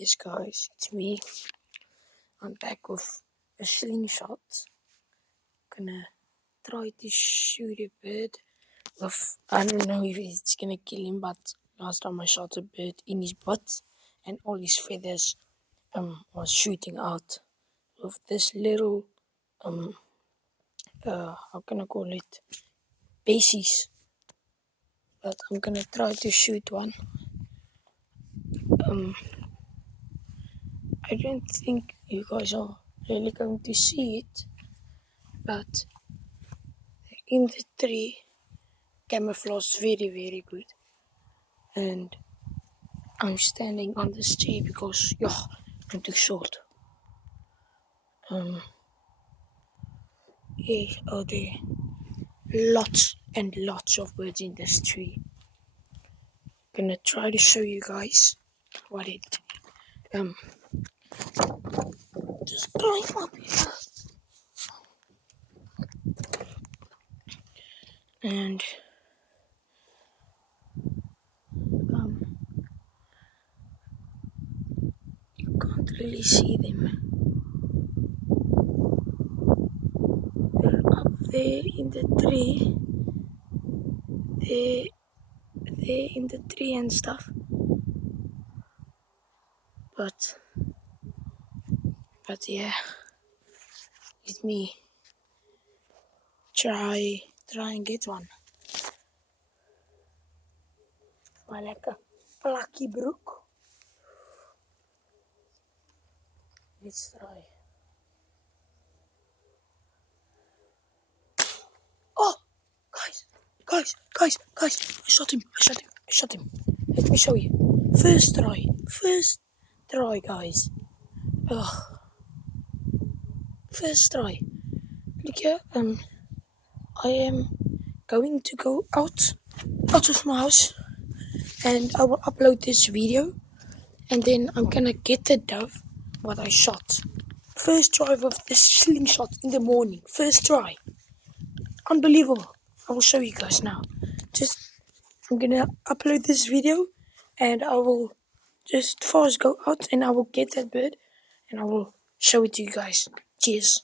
Yes guys, it's me. I'm back with a slingshot. Gonna try to shoot a bird with, I don't know if it's gonna kill him, but last time I shot a bird in his butt and all his feathers was shooting out with this little how can I call it, bessies. But I'm gonna try to shoot one. I don't think you guys are really going to see it, but in the tree camouflage very good, and I'm standing on this tree because I'm too short. Here are there lots and lots of birds in this tree. Gonna try to show you guys what it just climb up here and you can't really see them. They're up there in the tree. They're in the tree and stuff. But yeah, let me try and get one. Maar lekker plakkie broek. Let's try. Oh, guys! I shot him. Let me show you. First try, guys. First try. Look here. I am going to go out of my house, and I will upload this video, and then I'm gonna get the dove what I shot. First try with this slingshot in the morning. First try. Unbelievable. I will show you guys now. I'm gonna upload this video, and I will just fast go out, and I will get that bird, and I will show it to you guys. Cheers.